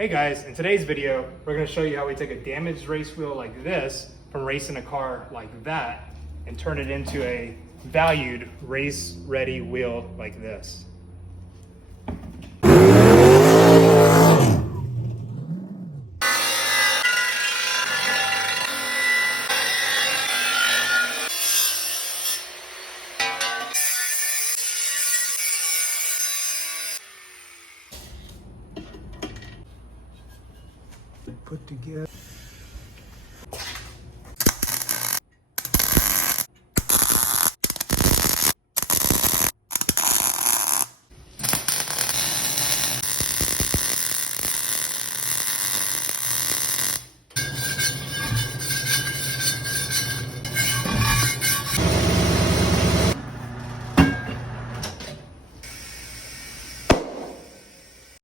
Hey guys, in today's video, we're gonna show you how we take a damaged race wheel like this from racing a car like that and turn it into a valued race ready wheel like this. Put together.